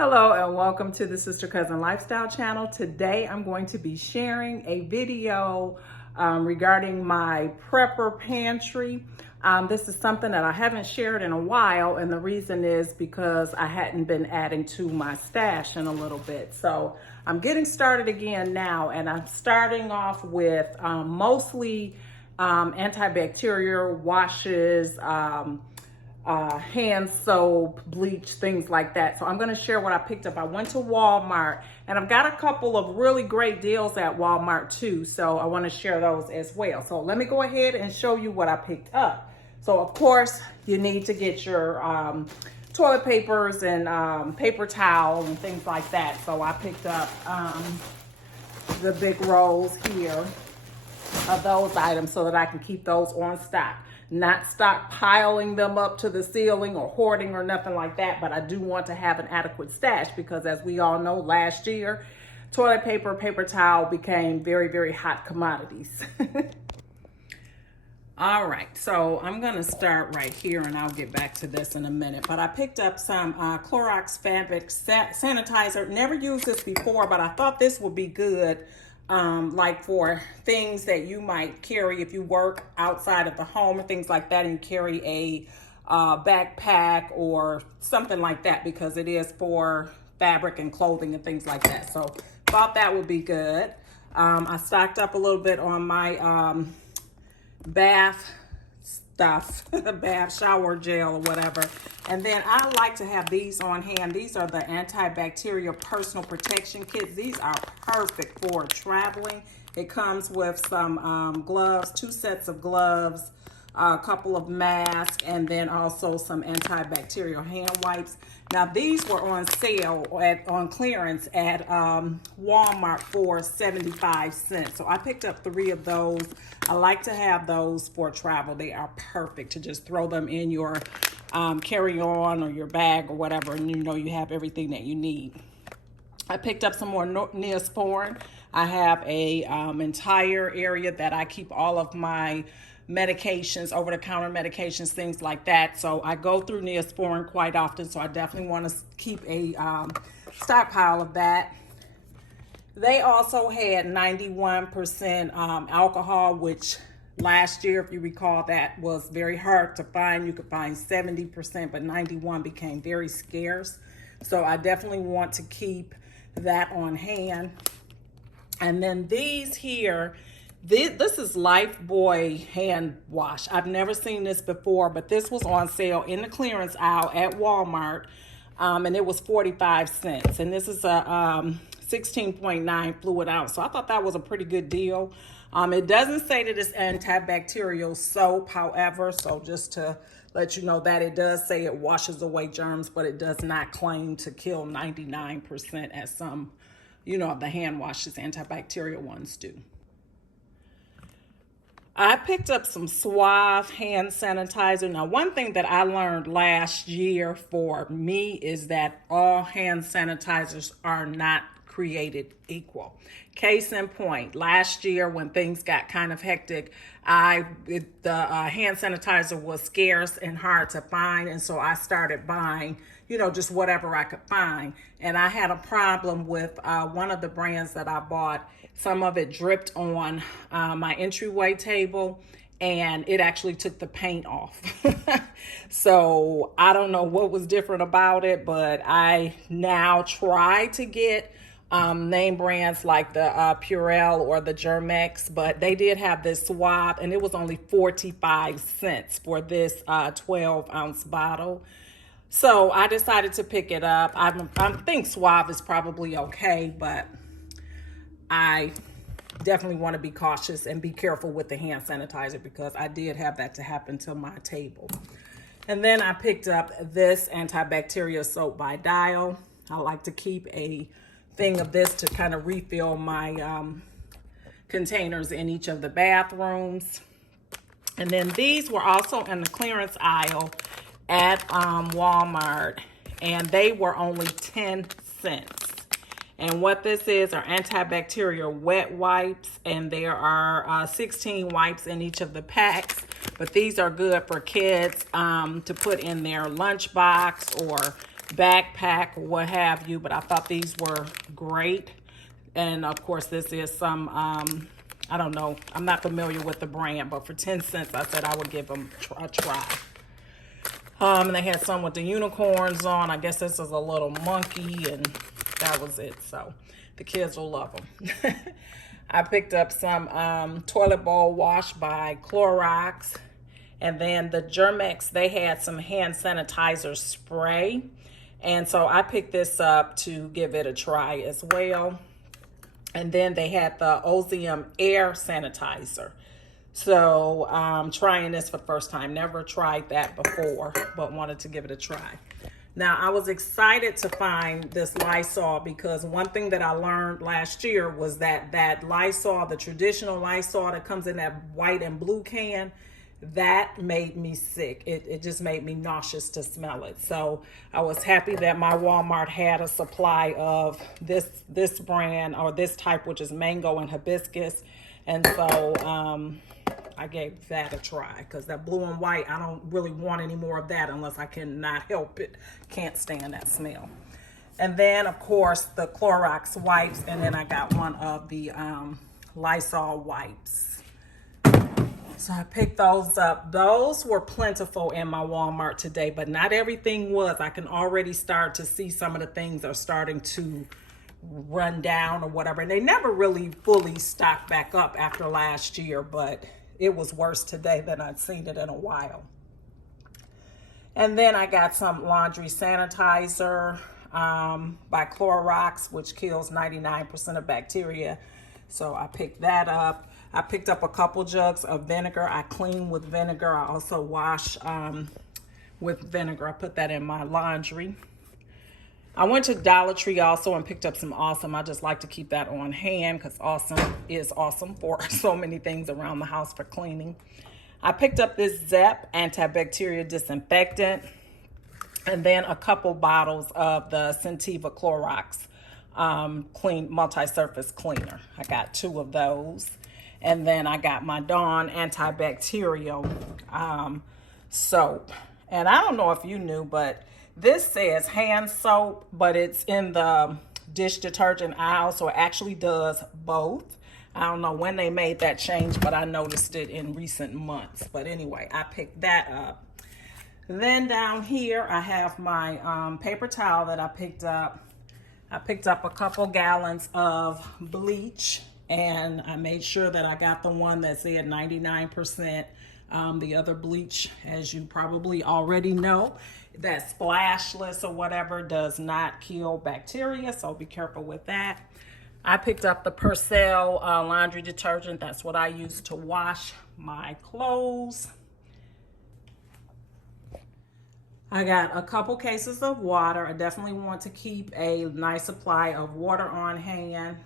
Hello and welcome to the Sister Cousin Lifestyle channel. Today I'm going to be sharing a video regarding my prepper pantry. This is something that I haven't shared in a while, and the reason is because I hadn't been adding to my stash in a little bit. So I'm getting started again now, and I'm starting off with mostly antibacterial washes, hand soap, bleach, things like that. So I'm going to share what I picked up. I went to Walmart and I've got a couple of really great deals at Walmart too. So I want to share those as well. So let me go ahead and show you what I picked up. So of course you need to get your toilet papers and paper towel and things like that. So I picked up the big rolls here of those items so that I can keep those on stock. Not stockpiling them up to the ceiling or hoarding or nothing like that, but I do want to have an adequate stash because, as we all know, last year, toilet paper, paper towel became very, very hot commodities. All right, so I'm gonna start right here and I'll get back to this in a minute, but I picked up some Clorox fabric sanitizer. Never used this before, but I thought this would be good. Like for things that you might carry if you work outside of the home and things like that, and carry a backpack or something like that, because it is for fabric and clothing and things like that. So thought that would be good. I stocked up a little bit on my bath stuff, bath shower gel or whatever. And then I like to have these on hand. These are the antibacterial personal protection kits. These are perfect for traveling. It comes with some gloves, 2 sets of gloves, a couple of masks, and then also some antibacterial hand wipes. Now these were on sale on clearance at Walmart for 75 cents. So I picked up 3 of those. I like to have those for travel. They are perfect to just throw them in your carry-on or your bag or whatever, and you know you have everything that you need. I picked up some more Neosporin. I have a entire area that I keep all of my medications, over-the-counter medications, things like that. So I go through Neosporin quite often, so I definitely want to keep a stockpile of that. They also had 91% alcohol, which last year, if you recall, that was very hard to find. You could find 70%, but 91 became very scarce. So I definitely want to keep that on hand. And then these here, this is Lifebuoy hand wash. I've never seen this before, but this was on sale in the clearance aisle at Walmart, and it was 45 cents. And this is a 16.9 fluid ounce. So I thought that was a pretty good deal. It doesn't say that it's antibacterial soap, however, so just to let you know that it does say it washes away germs, but it does not claim to kill 99% as some, the hand washes, antibacterial ones do. I picked up some Suave hand sanitizer. Now, one thing that I learned last year for me is that all hand sanitizers are not created equal. Case in point, last year when things got kind of hectic, the hand sanitizer was scarce and hard to find, and so I started buying, just whatever I could find. And I had a problem with one of the brands that I bought. Some of it dripped on my entryway table, and it actually took the paint off. So I don't know what was different about it, but I now try to get name brands like the Purell or the Germex, but they did have this Suave, and it was only 45 cents for this 12-ounce bottle. So I decided to pick it up. I think Suave is probably okay, but I definitely want to be cautious and be careful with the hand sanitizer because I did have that to happen to my table. And then I picked up this antibacterial soap by Dial. I like to keep a thing of this to kind of refill my containers in each of the bathrooms. And then these were also in the clearance aisle at Walmart, and they were only 10 cents. And what this is are antibacterial wet wipes, and there are 16 wipes in each of the packs. But these are good for kids to put in their lunchbox or backpack, what have you, but I thought these were great. And of course, this is some, I don't know, I'm not familiar with the brand, but for 10 cents, I said I would give them a try. And they had some with the unicorns on. I guess this is a little monkey, and that was it. So the kids will love them. I picked up some toilet bowl wash by Clorox. And then the Germex, they had some hand sanitizer spray. And so I picked this up to give it a try as well. And then they had the Ozium air sanitizer. So I'm trying this for the first time. Never tried that before, but wanted to give it a try. Now, I was excited to find this Lysol because one thing that I learned last year was that Lysol, the traditional Lysol that comes in that white and blue can, that made me sick. It just made me nauseous to smell it. So I was happy that my Walmart had a supply of this brand or this type, which is mango and hibiscus. And so I gave that a try because that blue and white, I don't really want any more of that unless I cannot help it. Can't stand that smell. And then, of course, the Clorox wipes. And then I got one of the Lysol wipes. So I picked those up. Those were plentiful in my Walmart today, but not everything was. I can already start to see some of the things are starting to run down or whatever. And they never really fully stocked back up after last year, but it was worse today than I'd seen it in a while. And then I got some laundry sanitizer by Clorox, which kills 99% of bacteria. So I picked that up. I picked up a couple jugs of vinegar. I clean with vinegar. I also wash with vinegar. I put that in my laundry. I went to Dollar Tree also and picked up some Awesome. I just like to keep that on hand because Awesome is awesome for so many things around the house for cleaning. I picked up this Zep antibacterial disinfectant and then a couple bottles of the Scentiva Clorox clean multi-surface cleaner. I got 2 of those. And then I got my Dawn antibacterial soap. And I don't know if you knew, but this says hand soap, but it's in the dish detergent aisle, so it actually does both. I don't know when they made that change, but I noticed it in recent months. But anyway, I picked that up. Then down here, I have my paper towel that I picked up. I picked up a couple gallons of bleach, and I made sure that I got the one that said 99%. The other bleach, as you probably already know, that splashless or whatever does not kill bacteria, so be careful with that. I picked up the Purcell laundry detergent. That's what I use to wash my clothes. I got a couple cases of water. I definitely want to keep a nice supply of water on hand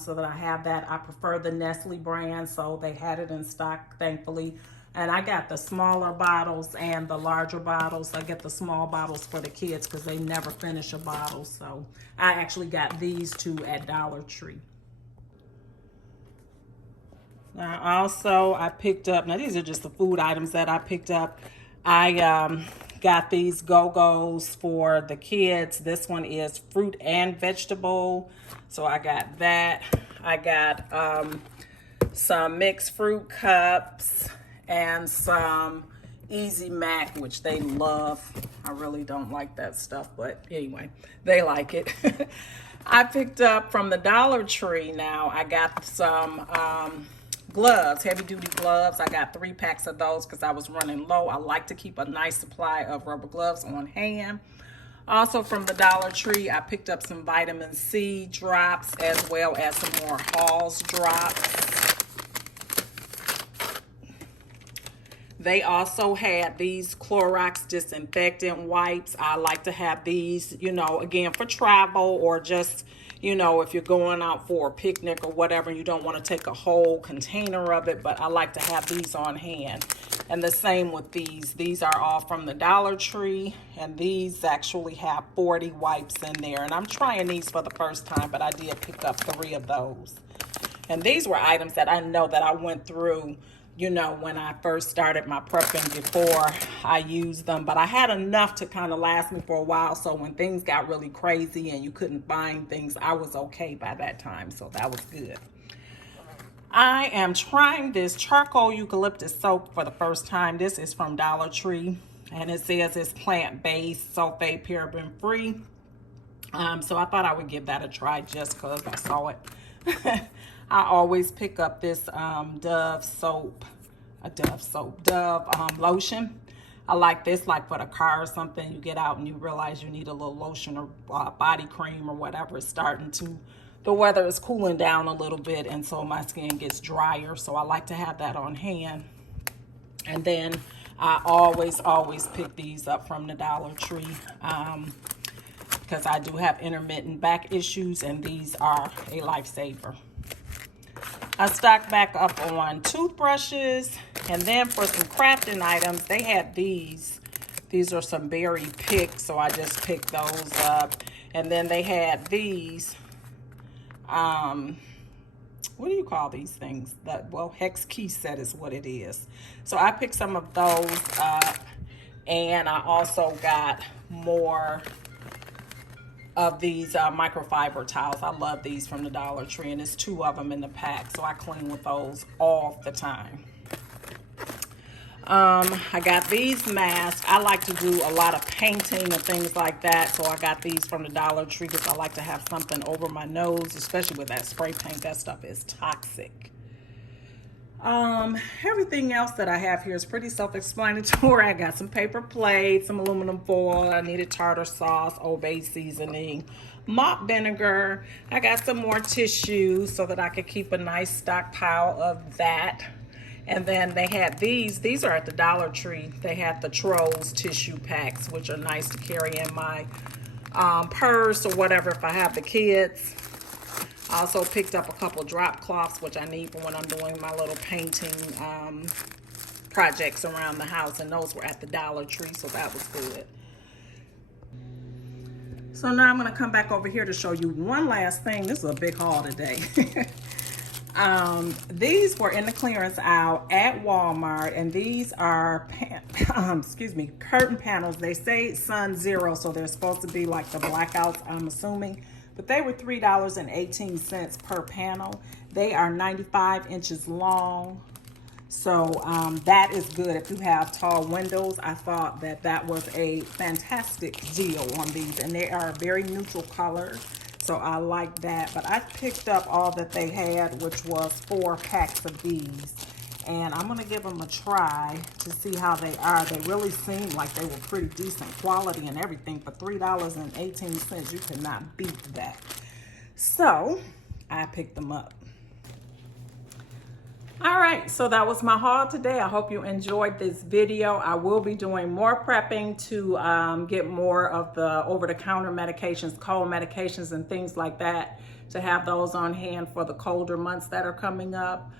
so that I have that. I prefer the Nestle brand, so they had it in stock, thankfully. And I got the smaller bottles and the larger bottles. I get the small bottles for the kids because they never finish a bottle. So I actually got these 2 at Dollar Tree. Now also I picked up, now these are just the food items that I picked up. I got these Go-Go's for the kids. This one is fruit and vegetable. So I got that. I got some mixed fruit cups and some Easy Mac, which they love. I really don't like that stuff, but anyway, they like it. I picked up from the Dollar Tree now. I got some gloves, heavy duty gloves. I got 3 packs of those because I was running low. I like to keep a nice supply of rubber gloves on hand. Also from the Dollar Tree, I picked up some vitamin C drops as well as some more Halls drops. They also had these Clorox disinfectant wipes. I like to have these, you know, again, for travel or just, you know, if you're going out for a picnic or whatever, and you don't want to take a whole container of it, but I like to have these on hand. And the same with these. These are all from the Dollar Tree, and these actually have 40 wipes in there. And I'm trying these for the first time, but I did pick up 3 of those. And these were items that I know that I went through you know, when I first started my prepping before I used them. But I had enough to kind of last me for a while. So when things got really crazy and you couldn't find things, I was okay by that time. So that was good. I am trying this charcoal eucalyptus soap for the first time. This is from Dollar Tree, and it says it's plant-based, sulfate, paraben free. So I thought I would give that a try just because I saw it. I always pick up this Dove lotion. I like this, like for the car or something. You get out and you realize you need a little lotion or body cream or whatever. It's starting to, the weather is cooling down a little bit, and so my skin gets drier. So I like to have that on hand. And then I always pick these up from the Dollar Tree. Because I do have intermittent back issues, and these are a lifesaver. I stocked back up on toothbrushes, and then for some crafting items, they had these. These are some berry picks, so I just picked those up. And then they had these. What do you call these things? Well, hex key set is what it is. So I picked some of those up, and I also got more of these microfiber towels. I love these from the Dollar Tree, and there's 2 of them in the pack, so I clean with those all the time. I got these masks. I like to do a lot of painting and things like that, so I got these from the Dollar Tree because I like to have something over my nose, especially with that spray paint. That stuff is toxic. Everything else that I have here is pretty self-explanatory. I got some paper plates, some aluminum foil. I needed tartar sauce, Old Bay seasoning, mop vinegar. I got some more tissue so that I could keep a nice stockpile of that. And then they had these are at the Dollar Tree. They had the Trolls tissue packs, which are nice to carry in my purse or whatever if I have the kids. I also picked up a couple drop cloths, which I need for when I'm doing my little painting projects around the house, and those were at the Dollar Tree, so that was good. So now I'm going to come back over here to show you one last thing. This is a big haul today. These were in the clearance aisle at Walmart, and these are curtain panels. They say Sun Zero, so they're supposed to be like the blackouts, I'm assuming. But they were $3.18 per panel. They are 95 inches long. So that is good if you have tall windows. I thought that that was a fantastic deal on these. And they are a very neutral color. So I like that. But I picked up all that they had, which was 4 packs of these. And I'm going to give them a try to see how they are. They really seem like they were pretty decent quality and everything. For $3.18, you cannot beat that. So I picked them up. All right, so that was my haul today. I hope you enjoyed this video. I will be doing more prepping to get more of the over-the-counter medications, cold medications and things like that, to have those on hand for the colder months that are coming up.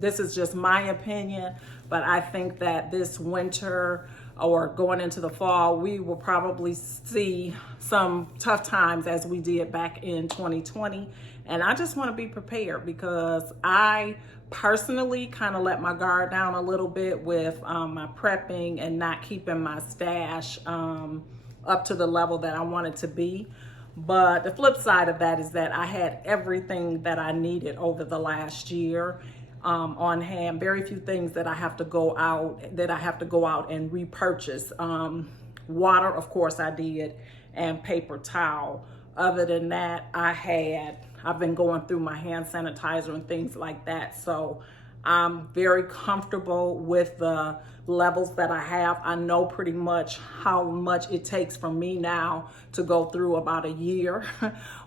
This is just my opinion, but I think that this winter or going into the fall, we will probably see some tough times as we did back in 2020. And I just want to be prepared because I personally kind of let my guard down a little bit with my prepping and not keeping my stash up to the level that I want it to be. But the flip side of that is that I had everything that I needed over the last year on hand. Very few things that I have to go out and repurchase. Water, of course I did, and paper towel. Other than that, I've been going through my hand sanitizer and things like that. So I'm very comfortable with the levels that I have. I know pretty much how much it takes for me now to go through about a year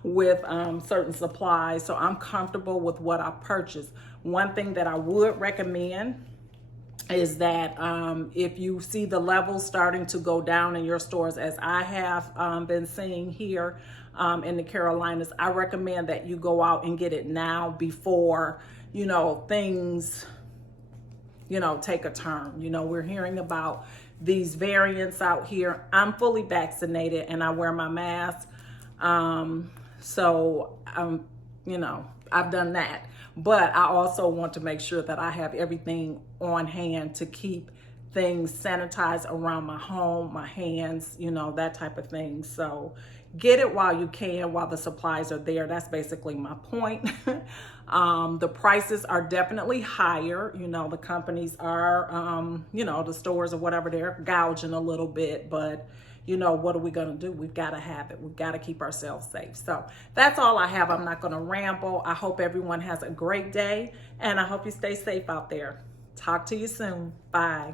with certain supplies. So I'm comfortable with what I purchased. One thing that I would recommend is that if you see the levels starting to go down in your stores, as I have been seeing here in the Carolinas, I recommend that you go out and get it now before, things, take a turn. We're hearing about these variants out here. I'm fully vaccinated and I wear my mask. So you know, I've done that. But I also want to make sure that I have everything on hand to keep things sanitized around my home, my hands, you know, that type of thing. So get it while you can, while the supplies are there. That's basically my point. The prices are definitely higher. You know, the companies are, you know, the stores or whatever, they're gouging a little bit, but you know, what are we going to do? We've got to have it. We've got to keep ourselves safe. So that's all I have. I'm not going to ramble. I hope everyone has a great day, and I hope you stay safe out there. Talk to you soon. Bye.